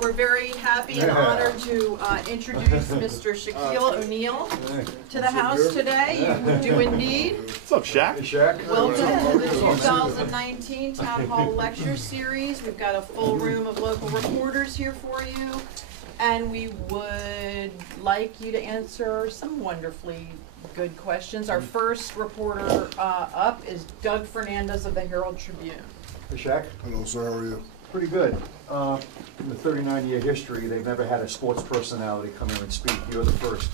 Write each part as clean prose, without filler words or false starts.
We're very happy and honored to introduce Mr. Shaquille O'Neal to the house today. You do indeed. What's up, Shaq? Hey, Shaq. Welcome to the 2019 Town Hall Lecture Series. We've got a full room of local reporters here for you, and we would like you to answer some wonderfully good questions. Our first reporter up is Doug Fernandez of the Herald Tribune. Hey, Shaq. Hello, sir. How are you? Pretty good. In the 39-year history, they've never had a sports personality come here and speak. You're the first.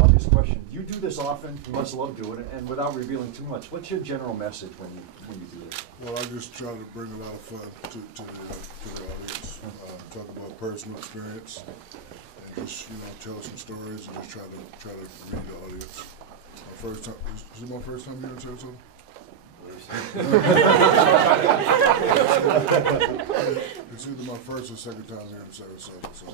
Obvious question. You do this often. You must love doing it. And without revealing too much, what's your general message when you do this? Well, I just try to bring a lot of fun to the audience. Talk about personal experience and just tell some stories and just try to read the audience. My first time. Is it my first time here in Sarasota? It's either my first or second time here in Sarasota. So.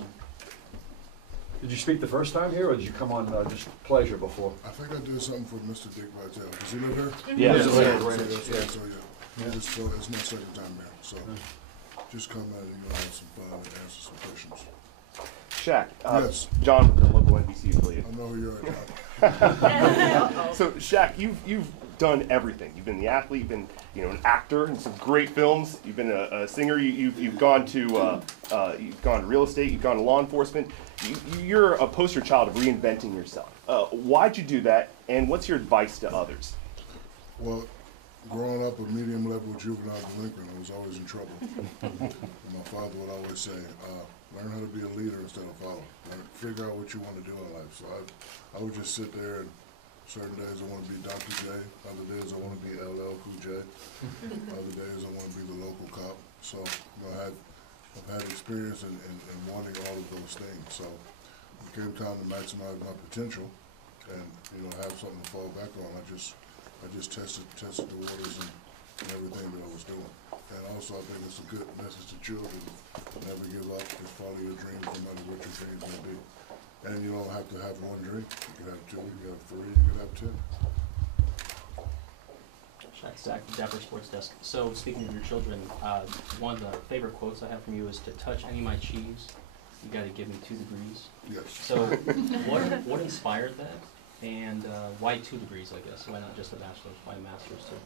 Did you speak the first time here, or did you come on just pleasure before? I think I did something for Mr. Dick Vitale. Does he live here? Yeah. So it's my second time here. So just come in and have some fun and answer some questions. Shaq. Yes. John with the local NBC affiliate. I know who you are, John. So Shaq, you've done everything. You've been the athlete. You've been an actor in some great films. You've been a singer. You've gone to real estate. You've gone to law enforcement. You're a poster child of reinventing yourself. Why'd you do that? And what's your advice to others? Well, growing up a medium-level juvenile delinquent, I was always in trouble. My father would always say, learn how to be a leader instead of follow. Figure out what you want to do in life. So I would just sit there, and certain days I want to be Dr. J, other days I want to be LL Cool J, other days I want to be the local cop. So I've had experience in wanting all of those things. So it came time to maximize my potential and have something to fall back on. I just tested the waters and everything that I was doing. And also I think it's a good message to children. Never give up, just follow your dreams no matter what your dreams may be. And you don't have to have one dream. You can have two, you can have three, you can have 10. Zach, Dapper Sports Desk. So speaking of your children, one of the favorite quotes I have from you is, to touch any of my cheese, you got to give me 2 degrees. Yes. So what inspired that? And why 2 degrees, I guess? Why not just a bachelor's? Why a master's too?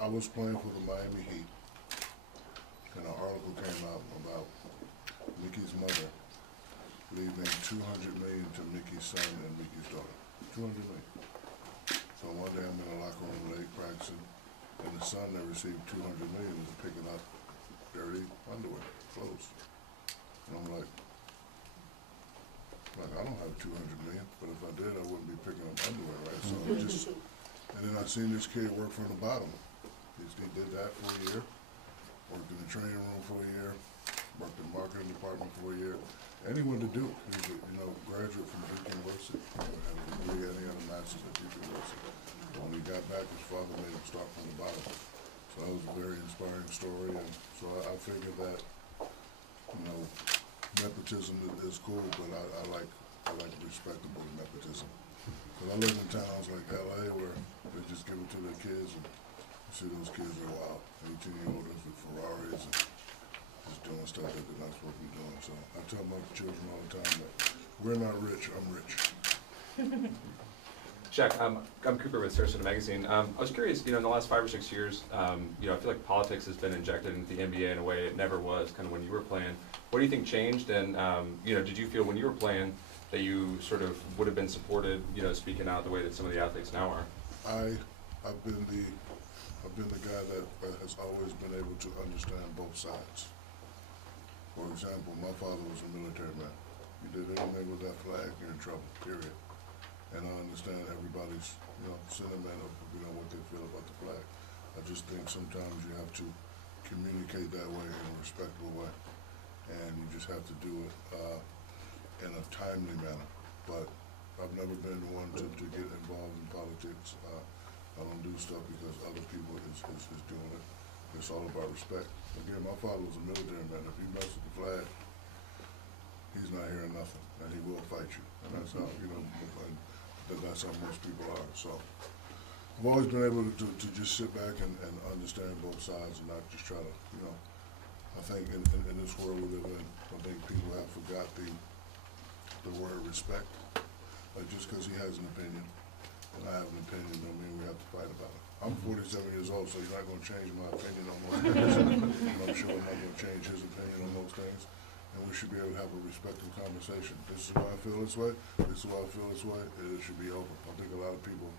I was playing for the Miami Heat, and an article came out about Mickey's mother leaving $200 million to Mickey's son and Mickey's daughter. $200 million. So one day I'm in a locker room late practicing, and the son that received $200 million is picking up dirty underwear, clothes. And I'm like, I don't have $200 million, but if I did, I wouldn't be picking up underwear, right? So and then I seen this kid work from the bottom. He did that for a year, worked in the training room for a year, worked in the marketing department for a year, and he wanted to do it. He was a graduate from Duke University, had a degree, and he had a master's at Duke University. When he got back, his father made him start from the bottom. So that was a very inspiring story, and so I figured that, nepotism is cool, but I like respectable nepotism. Because I live in towns like LA where they just give it to their kids, and you see those kids are wild, 18-year-olds with Ferraris and just doing stuff that they're not supposed to be doing. So I tell my children all the time that we're not rich, I'm rich. Shaq, I'm Cooper with Sarasota Magazine. I was curious, in the last 5 or 6 years, I feel like politics has been injected into the NBA in a way it never was kind of when you were playing. What do you think changed? And, did you feel when you were playing that you sort of would have been supported, speaking out the way that some of the athletes now are? I've been the guy that has always been able to understand both sides. For example, my father was a military man. You did anything with that flag, you're in trouble, period. And I understand everybody's, sentiment of, what they feel about the flag. I just think sometimes you have to communicate that way in a respectful way. And you just have to do it in a timely manner. But I've never been the one to get involved in politics. I don't do stuff because other people is doing it. It's all about respect. Again, my father was a military man. If you mess with the flag, he's not hearing nothing, and he will fight you. And that's how, that's how most people are. So I've always been able to just sit back and understand both sides and not just try to, I think in this world we live in, of think people have forgot the word respect. Like, just because he has an opinion and I have an opinion don't mean we have to fight about it. I'm 47 years old, so you're not going to change my opinion on most things. I'm sure I'm not going to change his opinion on most things. And we should be able to have a respectful conversation. This is why I feel this way. This is why I feel this way. And it should be over. I think a lot of people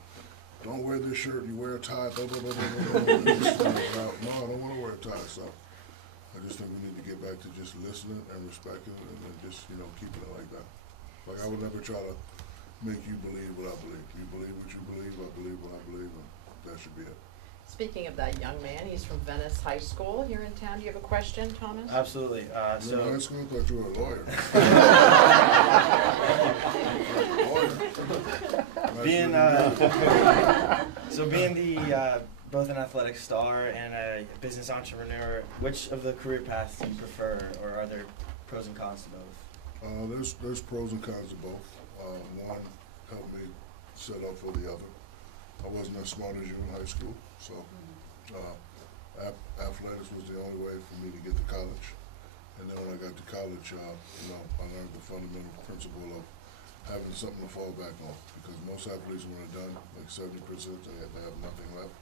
don't wear this shirt. You wear a tie. Blah, blah, blah, blah, blah, blah. No, I don't want to wear a tie. So I just think we need to get back to just listening and respecting and then just, you know, keeping it like that. Like, I would never try to make you believe what I believe. You believe what you believe. I believe what I believe. And that should be it. Speaking of that young man, he's from Venice High School here in town. Do you have a question, Thomas? Absolutely. You're in high school? I thought you were a lawyer. Being being the both an athletic star and a business entrepreneur, which of the career paths do you prefer, or are there pros and cons to both? There's pros and cons to both. One helped me set up for the other. I wasn't as smart as you in high school, so athletics was the only way for me to get to college. And then when I got to college, you know, I learned the fundamental principle of having something to fall back on. Because most athletes, when they're done, like 70%, they have nothing left.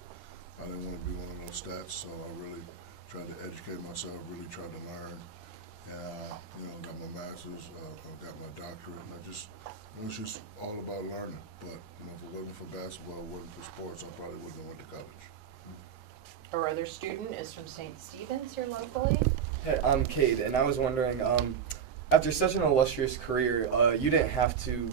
I didn't want to be one of those stats, so I really tried to educate myself, really tried to learn. And, you know, got my master's, I got my doctorate, and it was just all about learning. But, you know, if it wasn't for basketball, it wasn't for sports, I probably wouldn't have went to college. Our other student is from St. Stephen's here locally. Hey, I'm Cade, and I was wondering, after such an illustrious career, you didn't have to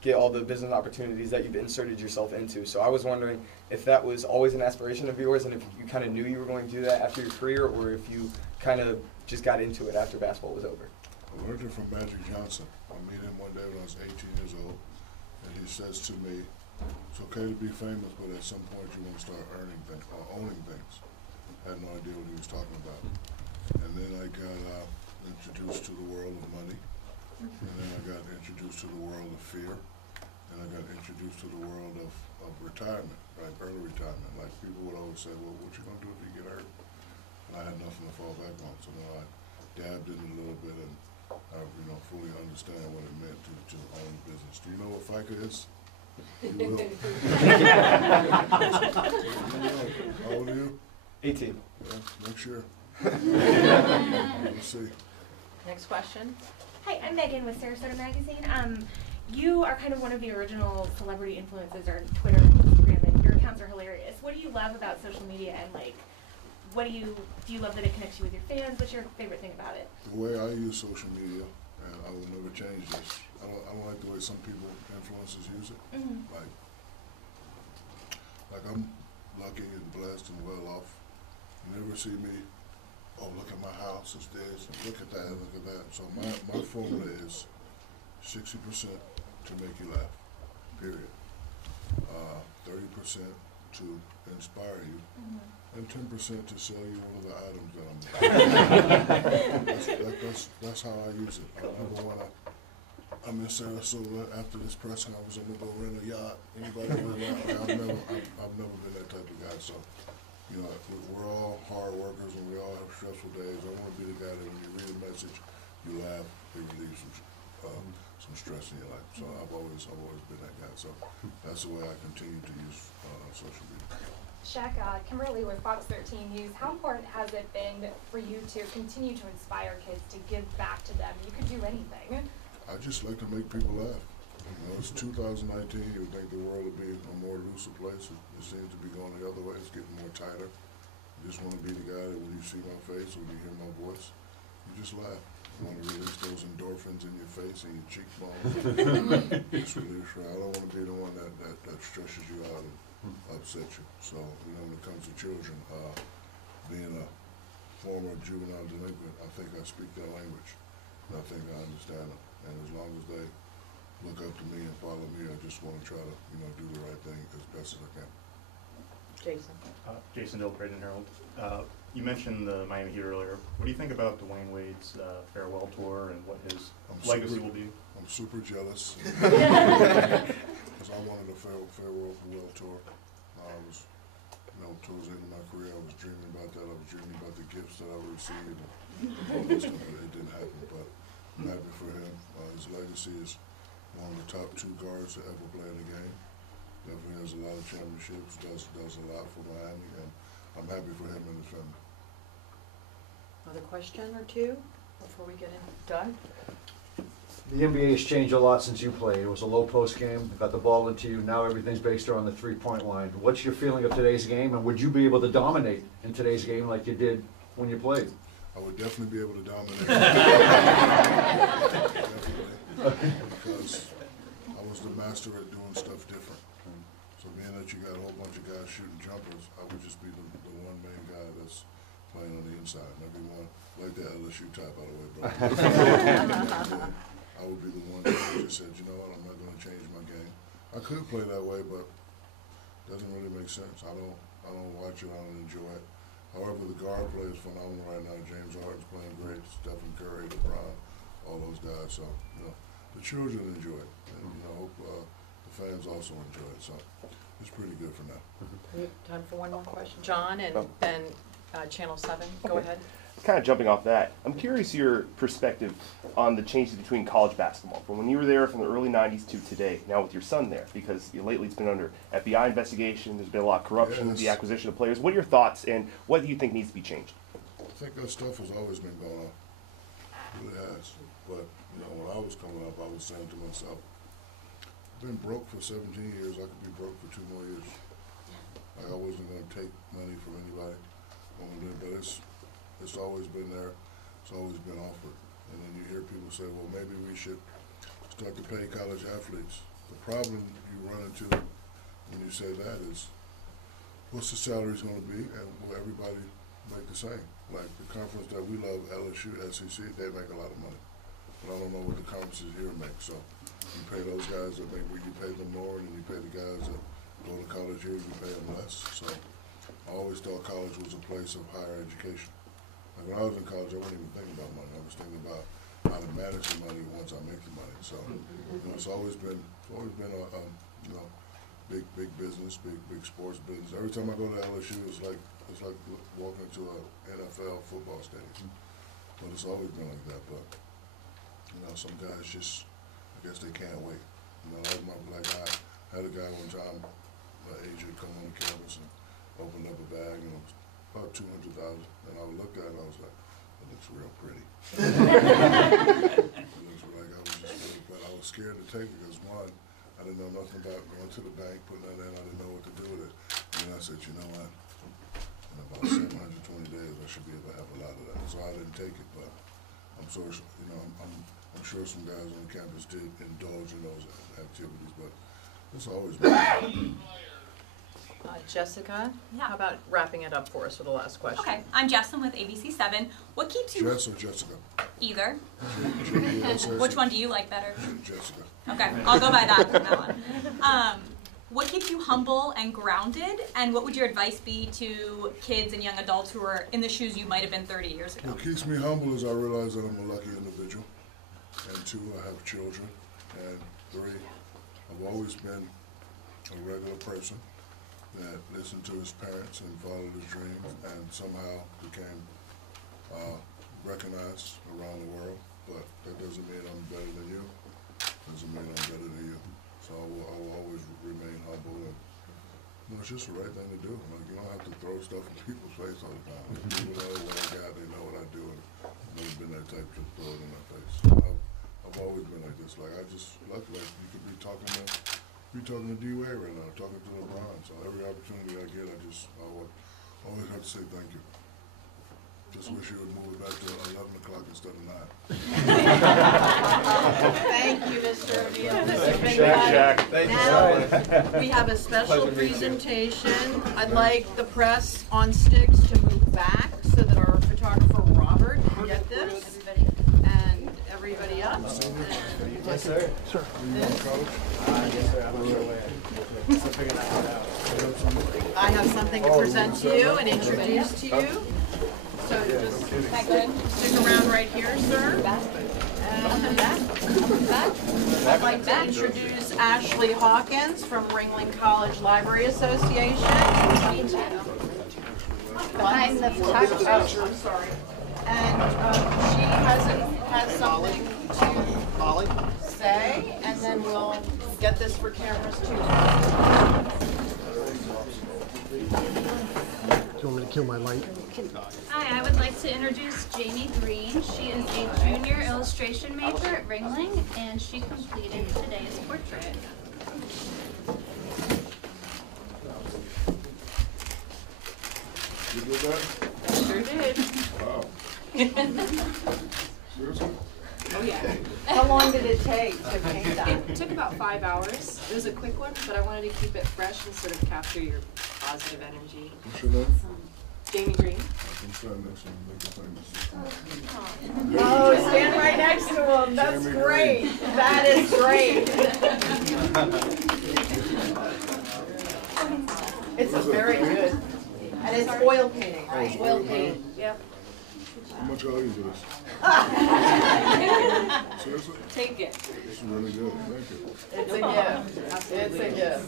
get all the business opportunities that you've inserted yourself into. So I was wondering if that was always an aspiration of yours, and if you kind of knew you were going to do that after your career, or if you kind of just got into it after basketball was over. I learned it from Magic Johnson. I met him one day when I was 18 years old, and he says to me, it's okay to be famous, but at some point you want to start earning things, or owning things. I had no idea what he was talking about. And then I got introduced to the world of money, and then I got introduced to the world of fear, and I got introduced to the world of retirement, right, early retirement. Like, people would always say, well, what you going to do if you get hurt? And I had nothing to fall back on, so then I dabbed in it a little bit, and I, you know, fully understand what it meant to own a business. Do you know what FICA is? You will. How old are you? 18. Yeah, next year. Let's see. Next question. Hi, I'm Megan with Sarasota Magazine. You are kind of one of the original celebrity influencers on Twitter and Instagram, and your accounts are hilarious. What do you love about social media, and like, what do you love that it connects you with your fans? What's your favorite thing about it? The way I use social media, and I will never change this. I don't like the way some people, influencers, use it. Mm-hmm. Like I'm lucky and blessed and well off. You never see me, oh, look at my house, it's this, and look at that, look at that. So my formula is 60% to make you laugh, period. 30% to inspire you, and 10% to sell you one of the items that I'm that's how I use it. I never want to, I'm in Sarasota after this press conference, I'm going to go rent a yacht. Anybody want a yacht? I've never been that type of guy. So, you know, we're all hard workers and we all have stressful days. I want to be the guy that when you read a message, you laugh, it relieves some stress in your life. So I've always been that guy. So that's the way I continue to use social media. Shaq, Kimberly with Fox 13 News, how important has it been for you to continue to inspire kids to give back to them? You could do anything. I just like to make people laugh. You know, it's 2019, you would think the world would be a more looser place. It seems to be going the other way, it's getting more tighter. You just want to be the guy that when you see my face or when you hear my voice, you just laugh. You want to release those endorphins in your face and your cheekbones. Just release. I don't want to be the one that stresses you out and upsets you. So, you know, when it comes to children, being a former juvenile delinquent, I think I speak their language. And I think I understand them. And as long as they look up to me and follow me, I just want to try to, you know, do the right thing as best as I can. Jason. Jason Dill, Braden Herald. You mentioned the Miami Heat earlier. What do you think about Dwayne Wade's farewell tour and what his legacy will be? I'm super jealous. Because I wanted a farewell tour. I was, you know, towards the end of my career, I was dreaming about that. I was dreaming about the gifts that I would receive and all that stuff, but it didn't legacy is one of the top 2 guards to ever play in the game. Definitely has a lot of championships, does a lot for Miami, and I'm happy for him and his family. Another question or two before we get in? Doug? The NBA has changed a lot since you played. It was a low post game, got the ball into you, now everything's based around the 3-point line. What's your feeling of today's game, and would you be able to dominate in today's game like you did when you played? I would definitely be able to dominate. Definitely. Because I was the master at doing stuff different. So being that you got a whole bunch of guys shooting jumpers, I would just be the one main guy that's playing on the inside. And everyone, like that LSU type, by the way, bro. I would be the one that just said, you know what, I'm not going to change my game. I could play that way, but it doesn't really make sense. I don't watch it, I don't enjoy it. However, the guard play is phenomenal right now. James Harden's playing great, Stephen Curry, LeBron, all those guys. So, you know, the children enjoy it, and you know, hope the fans also enjoy it. So, it's pretty good for now. We have time for one more question. John, and then Channel 7. Go ahead. Kind of jumping off that, I'm curious your perspective on the changes between college basketball from when you were there from the early 90s to today, now with your son there, because lately it's been under FBI investigation, there's been a lot of corruption, the acquisition of players. What are your thoughts, and what do you think needs to be changed? I think that stuff has always been going on. It really has. But, you know, when I was coming up, I was saying to myself, I've been broke for 17 years, I could be broke for 2 more years. Like, I wasn't going to take money from anybody, but it's always been there, it's always been offered. And then you hear people say, well, maybe we should start to pay college athletes. The problem you run into when you say that is, what's the salaries going to be, and will everybody make the same? Like the conference that we love, LSU, SEC, they make a lot of money. But I don't know what the conferences here make, so you pay those guys that make, you pay them more, and then you pay the guys that go to college here, you pay them less. So I always thought college was a place of higher education. Like when I was in college, I wasn't even thinking about money. I was thinking about how to manage the money once I make the money. So, you know, it's always been a you know, big business, big sports business. Every time I go to LSU, it's like walking into an NFL football stadium. But it's always been like that. But you know, some guys just, I guess they can't wait. You know, I had a guy one time, an agent come on campus and opened up a bag, and it was about $200,000, and I looked at it and I was like, it looks real pretty. It looks like but I was scared to take it because one, I didn't know nothing about going to the bank, putting that in, I didn't know what to do with it. And then I said, you know what, in about 720 days I should be able to have a lot of that. So I didn't take it, but I'm sure, you know, I'm sure some guys on campus did indulge in those activities, but it's always been. Jessica, Yeah. how about wrapping it up for us for the last question? Okay, I'm Jessamine with ABC7. What keeps you... Jess or Jessica? Either. Jessica. Which one do you like better? Jessica. Okay, I'll go by that from now on. What keeps you humble and grounded, and what would your advice be to kids and young adults who are in the shoes you might have been 30 years ago? What keeps me humble is I realize that I'm a lucky individual, and 2, I have children, and 3, I've always been a regular person that listened to his parents and followed his dreams and somehow became recognized around the world. But that doesn't mean I'm better than you. Doesn't mean I'm better than you. So I will always remain humble, and you know, it's just the right thing to do. Like, you don't have to throw stuff in people's face all the time. People know what I got, they know what I do, and I've never been that type to throw it in my face. I've always been like this. Like, I just luckily, like, you could be talking to D-Wade right now, talking to LeBron. So every opportunity I get, I always have to say thank you. Just wish you would move it back to 11 o'clock instead of 9. Thank you, Mr. O'Neal. This has been Shaq. fun. Thank you Now, so we have a special Pleasure to meet you. presentation. I'd like the press on sticks to move back so that our photographer Robert can get this. And everybody else. Yes, sir. Sure. This. Yes, sir. I'm on your way. So figuring that out. I have something to present to you and introduce to you. So just stick around right here, sir. And I'd like to introduce Ashley Hawkins from Ringling College Library Association. I'm the photographer. I'm sorry. And she has something to stay, and then we'll get this for cameras too. Do you want me to kill my light? Hi, I would like to introduce Jamie Green. She is a junior illustration major at Ringling, and she completed today's portrait. You did that? I sure did. Wow. Seriously? Oh yeah. How long did it take to paint that? It took about 5 hours. It was a quick one, but I wanted to keep it fresh and sort of capture your positive energy. What's your name? Jamie Green. I'm standing next to him, make it famous. Oh, stand right next to him. That's Jamie great. Green. That is great. It's a very good. And it's oil painting, right? Oh, oil paint. Yep. How much are you for this? Seriously? Take it. This is really good. Thank you. It's a gift. Absolutely. It's a gift.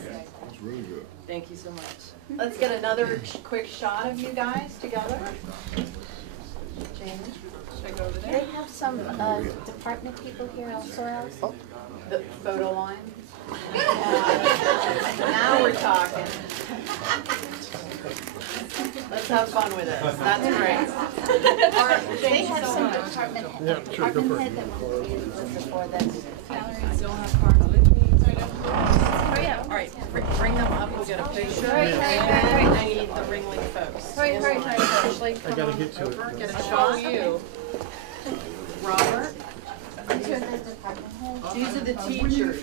It's really good. Thank you so much. Let's get another quick shot of you guys together. Jamie, should I go over They there? have some department people here elsewhere. The photo line. Now we're talking. Let's have fun with this. That's great. They have some department head that went to the meeting before this. All right, bring them up. We'll get a picture. Hurry, hurry, hurry, And hurry. I need the Ringling folks. Hurry, hurry, hurry. Ashley, I come gotta on get to over. it. Get a shot. You. Robert. These are the department heads. These are the teachers.